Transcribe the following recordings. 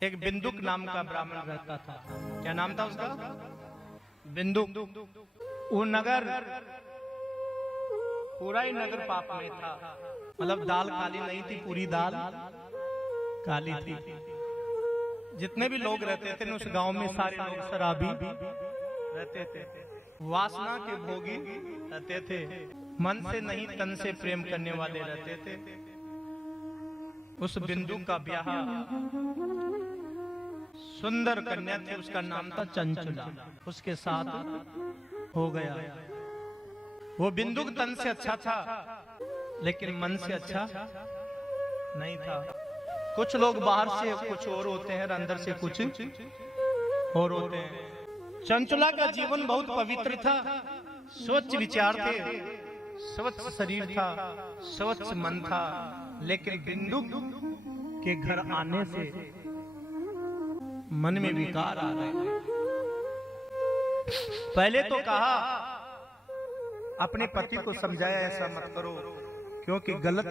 एक बिंदुक नाम का ब्राह्मण रहता था। क्या नाम था उसका? बिंदुक। वो नगर, पूरा ही नगर पाप में था। मतलब दाल काली नहीं थी, पूरी दाल काली थी। जितने भी लोग रहते थे उस गांव में सारे लोग शराबी रहते थे, वासना के भोगी रहते थे, मन से नहीं तन से प्रेम करने वाले रहते थे। उस बिंदु का ब्याह सुंदर कन्या थी, उसका नाम था चंचला, उसके साथ हो गया। वो बिंदु तन से अच्छा था लेकिन मन से अच्छा नहीं था। कुछ लोग बाहर से कुछ और होते हैं और अंदर से कुछ और होते हैं। चंचला का जीवन बहुत पवित्र था, स्वच्छ विचार थे, स्वच्छ शरीर था, स्वच्छ मन था। लेकिन बिंदु के घर आने से मन में विकार आ गए। पहले तो कहा, अपने पति को समझाया ऐसा मत करो, क्योंकि गलत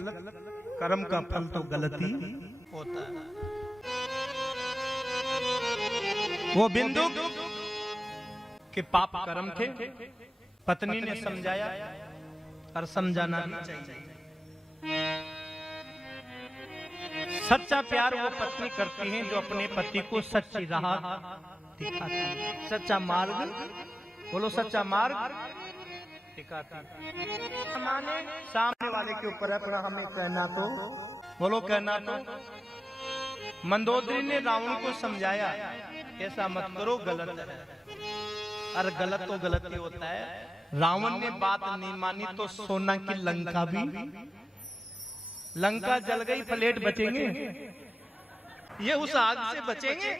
कर्म का फल तो गलत ही होता है। वो बिंदु के पाप कर्म थे, पत्नी ने समझाया और समझाना भी चाहिए। सच्चा प्यार वो पत्नी करती है जो अपने पति को सच्ची राह दिखाती है, सच्चा मार्ग, बोलो सच्चा मार्ग दिखाती है। माने सामने वाले के ऊपर है, पर हमें कहना तो, बोलो कहना तो। मंदोदरी ने रावण को समझाया ऐसा मत करो, गलत है। अरे गलत तो गलत ही होता है। रावण ने बात नहीं मानी तो सोना की लंका भी, लंका जल गई, प्लेट बचेंगे, ये उस आग से बचेंगे।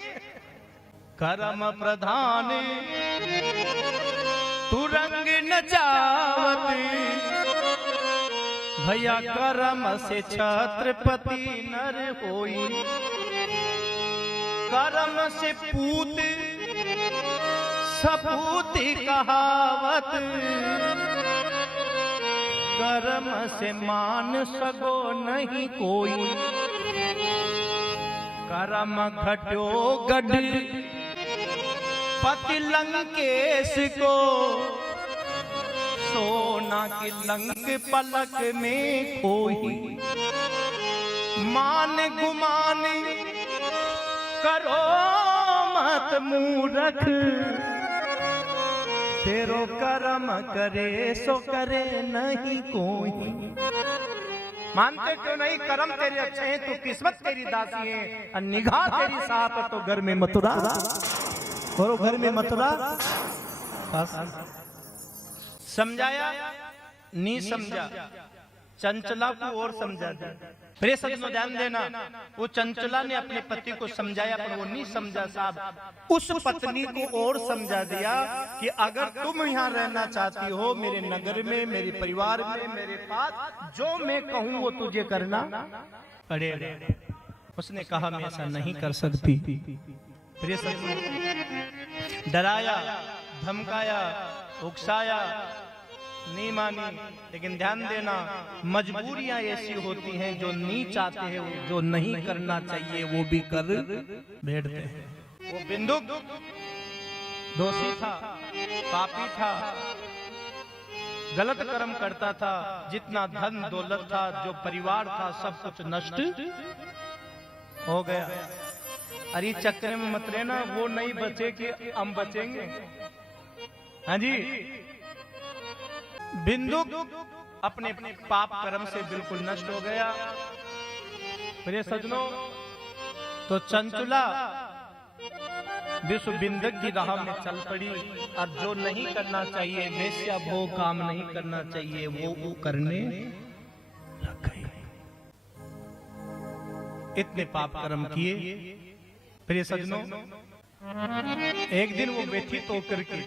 कर्म प्रधान तू रंग नचावत, भैया कर्म से छत्रपति नर होई। कर्म से पूत सपूती कहावत, कर्म से मान सको नहीं कोई। कर्म घटो गढ़ पति लंकेश को, सोना की लंक पलक में खोई। मान गुमान करो मत मूरख, तेरो कर्म करे सो करे नहीं कोई। मानते क्यों नहीं? कर्म तेरे अच्छे हैं तो किस्मत तेरी दासी है, और निगाह तेरी साफ है तो घर में मथुरा, और घर में मथुरा। समझाया नहीं समझा, चंचला को और समझा दिया। प्रिय सज्जनों ध्यान देना, वो चंचला ने अपने पति को समझाया पर वो नहीं समझा साहब। उस पत्नी को और समझा दिया कि अगर तुम यहाँ रहना चाहती हो मेरे नगर में, मेरे परिवार में, मेरे पास, जो मैं कहूँ वो तुझे करना पड़ेगा। उसने कहा मैं ऐसा नहीं कर सकती। प्रिय सज्जनों, डराया, धमकाया, उकसाया, नहीं मानी। लेकिन ध्यान देना, मजबूरियां ऐसी होती हैं जो नहीं चाहते हैं, जो नहीं करना चाहिए वो भी कर बैठते हैं। वो बिंदु दोषी था, पापी था, गलत कर्म करता था। जितना धन दौलत था, जो परिवार था, सब कुछ नष्ट हो गया। अरे चक्कर में मत रहना, वो नहीं बचे कि हम बचेंगे। हाँ जी, बिंदु अपने पाप कर्म से बिल्कुल नष्ट हो गया। प्रिय सज्जनों, तो चंचला विश्व बिंदक की राह में चल पड़ी, और जो नहीं करना चाहिए, वेश्या भोग काम नहीं करना चाहिए, वो करने लग गई। इतने पाप कर्म किए। प्रिय सज्जनों, एक दिन वो व्यथित होकर के,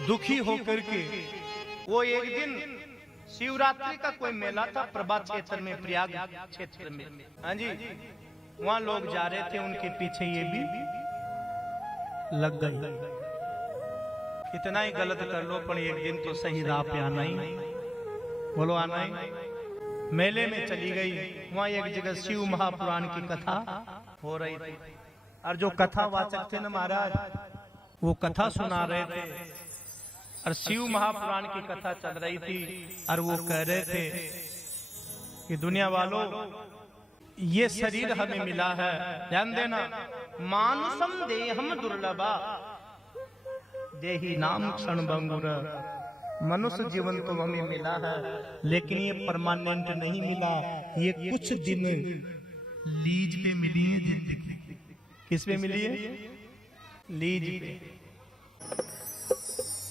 दुखी होकर के, वो एक दिन शिवरात्रि का कोई मेला था प्रभात क्षेत्र में, प्रयाग क्षेत्र में। हाँ जी, वहां लोग जा रहे थे, उनके पीछे ये भी लग गई। कितना ही गलत कर लो पर एक दिन तो सही राह पे आना ही, बोलो आना ही। मेले में चली गई, वहां एक जगह शिव महापुराण की कथा हो रही थी। और जो कथावाचक थे ना महाराज, वो कथा सुना रहे थे और शिव महापुराण की कथा चल रही थी और वो कह रहे थे कि दुनिया वालों, ये शरीर हमें मिला है, ध्यान देना, मानुषम देहम दुर्लभा देही नाम क्षणभंगुर, मनुष्य जीवन तो हमें मिला है लेकिन ये परमानेंट नहीं मिला, ये कुछ दिन लीज पे मिली है जिंदगी। किस पे मिली है? लीज पे।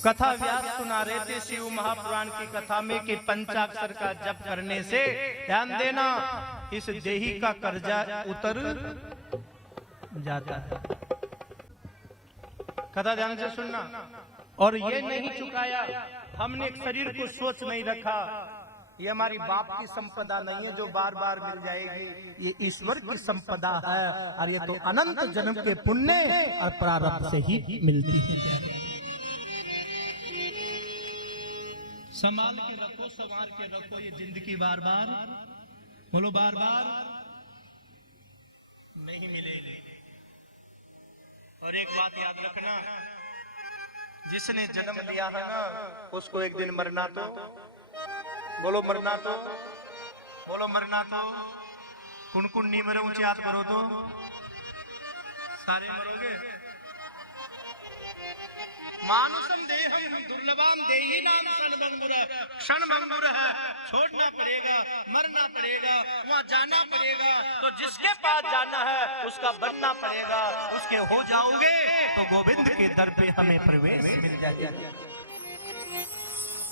कथा व्यास सुना रहे थे शिव महापुराण की कथा में कि पंचाक्षर का जप करने से, ध्यान देना, इस देही का कर्जा उतर जाता है। कथा ध्यान से सुनना। और ये नहीं चुकाया, हमने एक शरीर को सोच नहीं रखा, ये हमारी बाप की संपदा नहीं है जो बार बार मिल जाएगी, ये ईश्वर की संपदा है और ये तो अनंत जन्म के पुण्य और प्रारब्ध से ही मिलती है। संभाल के रखो, संवार के रखो, ये जिंदगी बार बार, बोलो बार बार नहीं मिलेगी। और एक बात याद रखना, जिसने जन्म लिया है ना उसको एक दिन मरना तो, बोलो मरना तो, बोलो मरना तो, कुन कुन नहीं मरे ऊंचे हाथ करो तो, सारे मरोगे। मानुषम देहम दुर्लभम देही नाम क्षणभंगुर, क्षणभंगुर है, छोड़ना पड़ेगा, मरना पड़ेगा, वहाँ जाना पड़ेगा, तो जिसके पास जाना है उसका बनना पड़ेगा, उसके हो जाओगे तो गोविंद के दर पे हमें प्रवेश मिल जाएगा।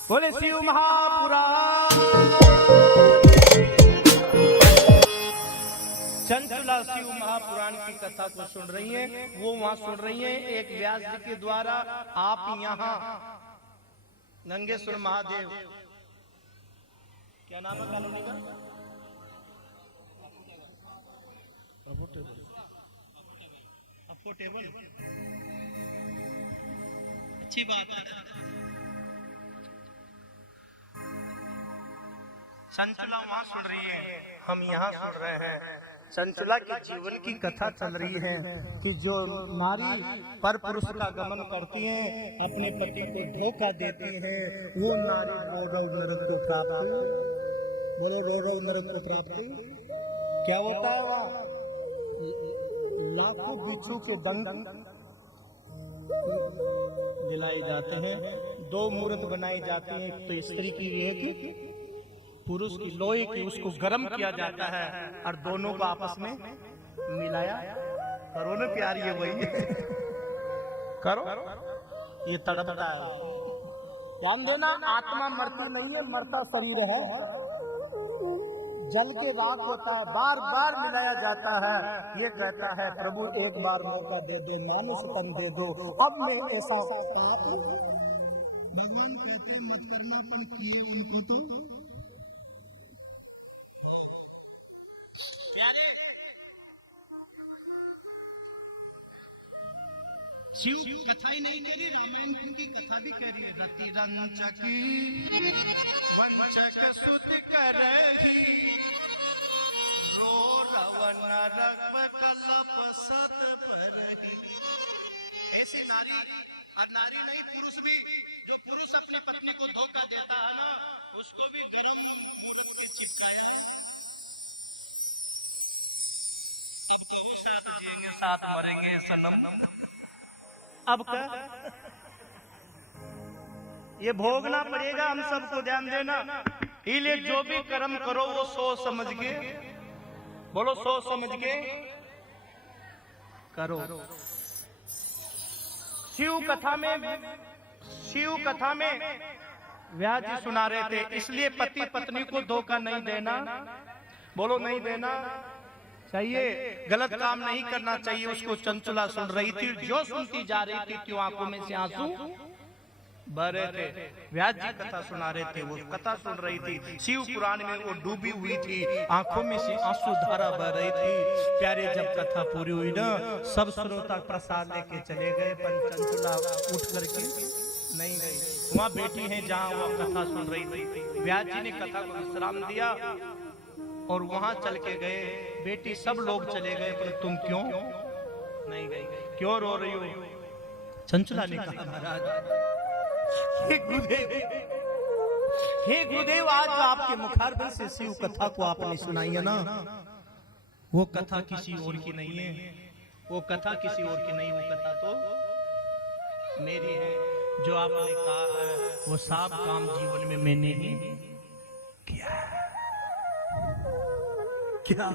बोले शिव महापुराण। चंचला शिव महापुराण की कथा को सुन रही हैं, वो वहां सुन रही हैं एक व्यास जी के द्वारा। आप यहाँ नंगेश्वर महादेव, क्या नाम है कॉलोनी का? अफोर्डेबल, अच्छी बात है। चंचला वहां सुन रही है, हम यहाँ सुन रहे हैं। चंचला के जीवन की कथा चल रही है कि जो नारी पर पुरुष का गमन करती हैं, अपने पति को धोखा देती हैं, वो नारी रौरव नरक को प्राप्त, बोलो रौरव नरक को प्राप्ति क्या होता है? वहाँ लाखों बिच्छू के दंड दिलाए जाते हैं, दो मूर्त बनाई जाती हैं, एक तो स्त्री की, एक पुरुष की, लोहे की, उसको गर्म किया जाता है और दोनों को आपस में मिलाया करो ना प्यार, ये वही करो, ये तड़पता है। ध्यान देना, आत्मा मरती नहीं है, मरता शरीर है, जल के राख होता है, बार बार मिलाया जाता है। ये कहता है प्रभु एक बार मौका दे दे, मानुष तन दे दो, अब मैं ऐसा पाप, भगवान कहते हैं मत करना, पर किए उनको तो प्यारे। शिव कथा ही नहीं कह रही, रामायण की कथा भी कह रही है। रति रंचकी वंचक सुत करही, रो रवन रघव कलप सत परही। ऐसी नारी, और नारी नहीं पुरुष भी, जो पुरुष अपनी पत्नी को धोखा देता है ना, उसको भी गरम मूर्त पे चिपकाया है। अब कहो साथ जिएंगे साथ मरेंगे सनम, अब क्या ये भोगना पड़ेगा हम सबको, ध्यान देना। इसलिए जो भी कर्म करो वो सोच समझ के, बोलो सोच समझ के करो। शिव कथा में व्यास जी सुना रहे थे, इसलिए पति पत्नी को धोखा नहीं देना, बोलो नहीं देना चाहिए, गलत काम नहीं करना चाहिए। उसको चंचला सुन रही थी, जो सुनती जा रही थी क्यों आंखों में से आंसू बह रहे थे। व्यास जी कथा सुना रहे थे, वो कथा सुन रही थी, शिव पुराण में वो डूबी हुई थी, आंखों में से आंसू धारा बह रही थी। प्यारे जब कथा पूरी हुई ना, सब श्रोता प्रसाद लेके चले गए, पर चंचला उठ करके नहीं गई, वहाँ बैठी है जहाँ वो कथा सुन रही थी। व्यास जी ने कथा को विश्राम दिया और वहां चल के गए। बेटी सब लोग चले गए पर तुम क्यों नहीं गई, क्यों रो रही हो? चंचला ने कहा महाराज, हे गुरुदेव, हे गुरुदेव, आज जो आपके मुखारबिंद से शिव कथा को आपने सुनाई है ना, वो कथा किसी और की नहीं है, वो कथा किसी और की नहीं, वो कथा तो मेरी है। जो आपने कहा है वो सब काम जीवन में मैंने ही किया है। क्या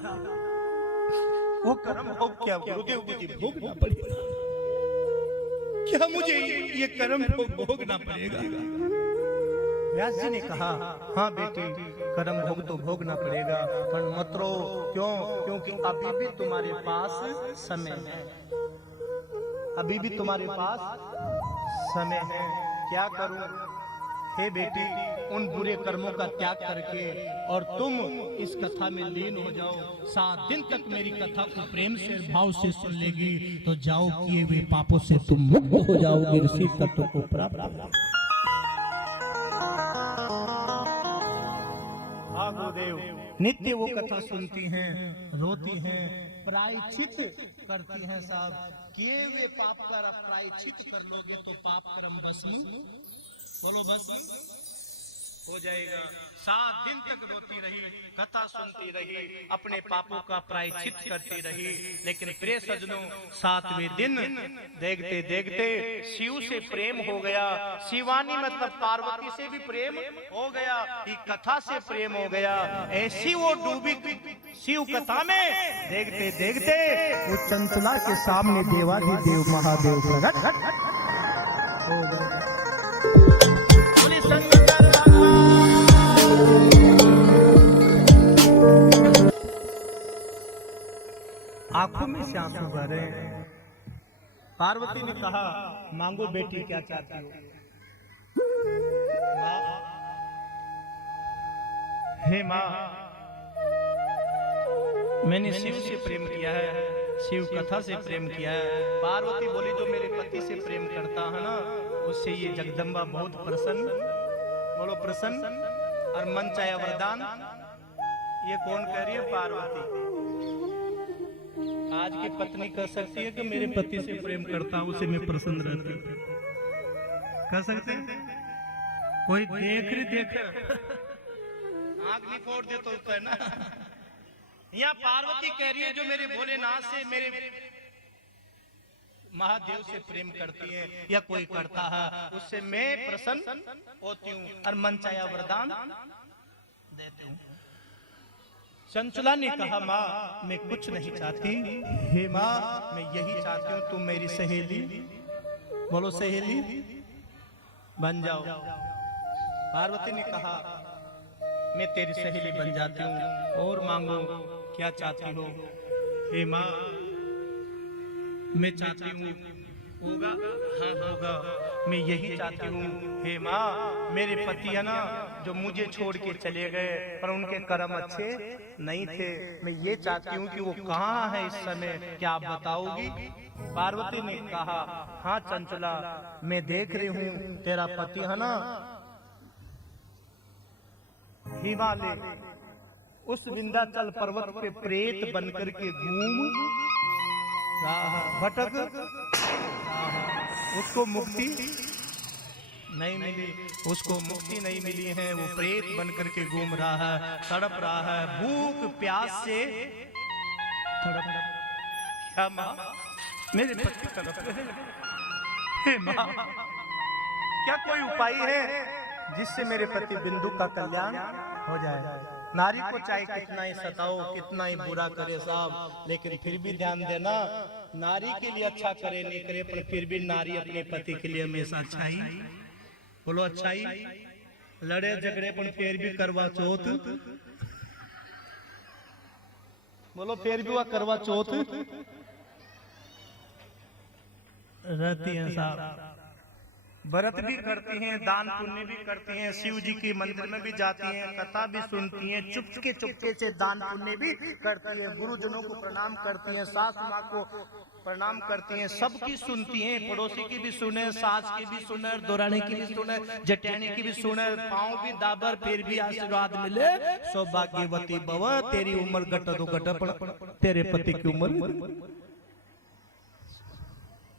वो कर्म भोग, क्या गुरुदेव मुझे भोगना पड़ेगा? क्या मुझे ये कर्म भोग भोगना पड़ेगा? व्यास जी ने कहा, हाँ बेटी, कर्म भोग तो भोगना पड़ेगा, पर मत रो। क्यों? क्योंकि अभी भी तुम्हारे पास समय है, अभी भी तुम्हारे पास समय है। क्या करूं? हे बेटी, उन बुरे कर्मों का त्याग करके और तुम इस कथा में लीन हो जाओ। 7 दिन तक मेरी कथा को प्रेम से और भाव से सुन लेगी तो जाओ किए हुए पापों से तुम मुक्त हो जाओगे, ऋषि तत्व को प्राप्त हो जाओगे। गुरुदेव नित्य वो कथा सुनती हैं, रोती हैं, प्रायश्चित करती हैं। साहब, किए हुए पाप का प्रायश्चित कर लोगे तो पाप कर्म भस्म, बोलो भस्म हो जाएगा। 7 दिन तक रोती रही, कथा सुनती रही, अपने पापों का प्रायश्चित करती रही। लेकिन प्रिय सज्जनों, 7वें दिन देखते देखते शिव से प्रेम हो गया। शिवानी मतलब पार्वती से भी प्रेम हो गया, ये कथा से प्रेम हो गया। ऐसी वो डूबी शिव कथा में देखते देखते वो चंचला के सामने देवाधिदेव महादेव प्रकट हो गए। आंखों में से आंसू बह रहे हैं। पार्वती ने कहा, मांगो बेटी, क्या चाहती हो? हे माँ, मैंने शिव से प्रेम किया है, शिव कथा से प्रेम किया है। पार्वती बोली, जो मेरे पति से प्रेम करता है ना, उससे ये जगदम्बा बहुत प्रसन्न, बोलो प्रसन्न, और मन चाहे वरदान। ये कौन कह रही है? पार्वती। आज की पत्नी कह सकती है कि मेरे पति से प्रेम करता हूं, उसे मैं प्रसन्न रहती हूं, कह सकते हैं? कोई देख आंख नहीं फोड़ दे तो है ना। यहाँ पार्वती कह रही है, जो मेरे भोलेनाथ से, मेरे महादेव से प्रेम करती है या कोई करता है, उससे मैं प्रसन्न होती हूँ और मन चाहे वरदान देती हूँ। चंचला ने कहा, माँ मैं कुछ नहीं चाहती। हे माँ, मैं यही चाहती हूँ तुम मेरी सहेली, बोलो सहेली बन जाओ। पार्वती ने कहा, मैं तेरी सहेली बन जाती हूँ, और मांगो क्या चाहती हो? हे माँ, मैं चाहती हूँ, होगा? हाँ होगा। मैं यही चाहती हूँ, हे माँ, मेरे पति है ना, जो मुझे छोड़ के चले गए, पर उनके कर्म अच्छे नहीं थे। मैं ये चाहती हूँ कि वो कहाँ है इस समय, क्या आप बताओगी? पार्वती ने कहा, हाँ चंचला, मैं देख रही हूँ, तेरा पति है ना, हिमालय उस विंध्याचल पर्वत पे प्रेत बनकर के घूम भटक, उसको मुक्ति नहीं मिली, उसको मुक्ति नहीं मिली है। वो प्रेत बनकर के घूम रहा है, तड़प रहा है, भूख प्यास से तड़प। क्या माँ, मेरे पति तड़प रहे हैं? हे माँ, क्या कोई उपाय है जिससे मेरे पति बिंदु का कल्याण हो जाए? नारी को चाहे कितना ही सताओ, कितना ही बुरा करे साहब, लेकिन फिर भी ध्यान देना, नारी के लिए अच्छा करे नहीं करे, पर फिर भी नारी अपने पति के लिए हमेशा अच्छा ही, बोलो अच्छा ही, लड़े झगड़े पर फिर भी करवा चौथ, बोलो फिर भी वह करवा चौथ रहती है साहब। व्रत भी करती हैं, दान पुण्य भी करती हैं, शिव जी के मंदिर में भी जाती हैं, कथा भी सुनती हैं, चुपके चुपके से दान पुण्य भी करती हैं, गुरुजनों को प्रणाम करती हैं, सास माँ को प्रणाम करती हैं, सबकी सुनती हैं, पड़ोसी की भी सुने, सास की भी सुने, दौरानी की भी सुने, जटियानी की भी सुने, पाँव भी दाबर, फिर भी आशीर्वाद मिले, सौभाग्यवती भव, तेरी उम्र घट दो घट, तेरे पति की उम्र,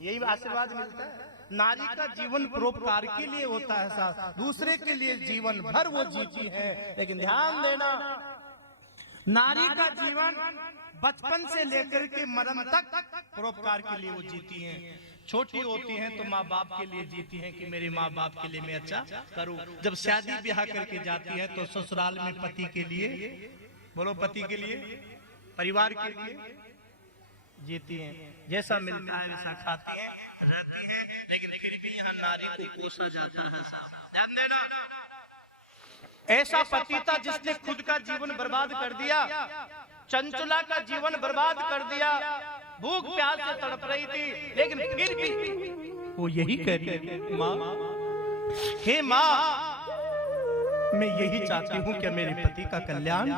यही आशीर्वाद मिलता है। नारी का जीवन परोपकार के लिए होता है साहब, दूसरे के लिए जीवन भर वो जीती है। लेकिन ध्यान देना, नारी का जीवन बचपन से लेकर के मरण तक परोपकार के लिए वो जीती हैं। छोटी होती हैं तो माँ बाप के लिए जीती हैं कि मेरे माँ बाप के लिए मैं अच्छा करूं। जब शादी ब्याह करके जाती है तो ससुराल में पति के लिए, बोलो पति के लिए, परिवार के लिए जीती हैं। जैसा मिलता है वैसा खाती हैं, रहती हैं, लेकिन फिर भी यहाँ नारी को कोसा जाता है। ध्यान देना, ऐसा पति था जिसने खुद का जीवन बर्बाद कर दिया, चंचला का जीवन बर्बाद कर दिया, भूख प्यास से तड़प रही थी, लेकिन फिर भी वो यही कह रही है, माँ, हे माँ, मैं यही चाहती हूँ कि मेरे पति का कल्याण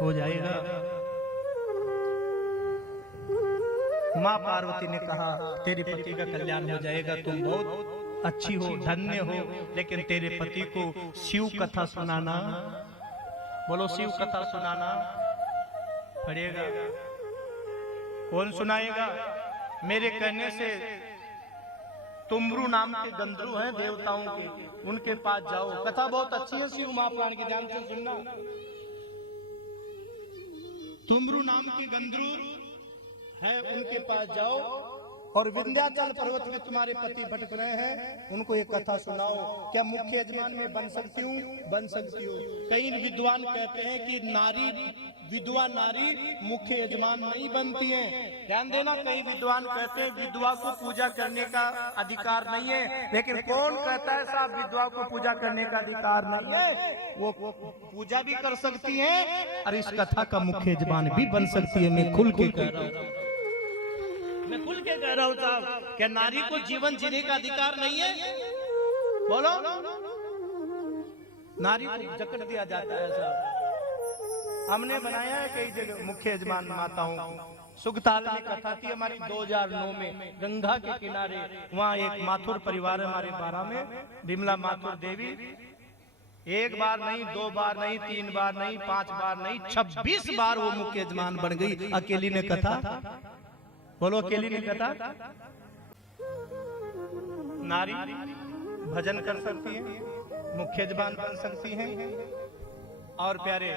हो जाएगा। माँ पार्वती ने कहा, तेरे पति का कल्याण हो जाएगा, तुम बहुत अच्छी हो, धन्य हो, लेकिन तेरे पति को शिव कथा सुनाना, बोलो शिव कथा सुनाना पड़ेगा। कौन सुनाएगा? मेरे कहने से तुमरू नाम के गंधर्व हैं देवताओं के, उनके पास जाओ, कथा बहुत अच्छी है शिव महापुराण की, ध्यान से सुनना। तुमरू नाम के गंधर्व है, उनके पास जाओ और विंध्याचल पर्वत में तुम्हारे पति भटक रहे हैं, उनको एक कथा सुनाओ। क्या मुख्य यजमान में बन सकती हूँ? बन सकती हो। कई विद्वान कहते हैं कि नारी, विधवा नारी मुख्य यजमान नहीं बनती है। ध्यान देना, कई विद्वान कहते हैं विधवा को पूजा करने का अधिकार नहीं है, लेकिन कौन कहता है साहब विधवा को पूजा करने का अधिकार नहीं है? वो पूजा भी कर सकती है और इस कथा का मुख्य यजमान भी बन सकती है। मैं खुल के कह रहा हूँ, मैं खुल के कह रहा हूँ साहब, क्या नारी को जीवन जीने का अधिकार नहीं है? बोलो, नारी को जकड़ दिया जाता है साहब। हमने बनाया है कई जगह मुख्य यजमान माताओं। सुखताल में कथा थी हमारी 2009 में, गंगा के किनारे, वहाँ एक माथुर परिवार है हमारे बारा में, विमला माथुर देवी, एक बार नहीं, दो बार नहीं, तीन बार नहीं, 5 बार नहीं, 26 बार वो मुख्य यजमान बन गई। अकेली ने कथा, बोलो अकेली ने कथा। नारी भजन कर सकती है, मुख्य यजमान बन सकती है, और प्यारे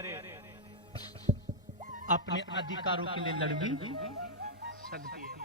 अपने अधिकारों के लिए लड़ भी सकती है।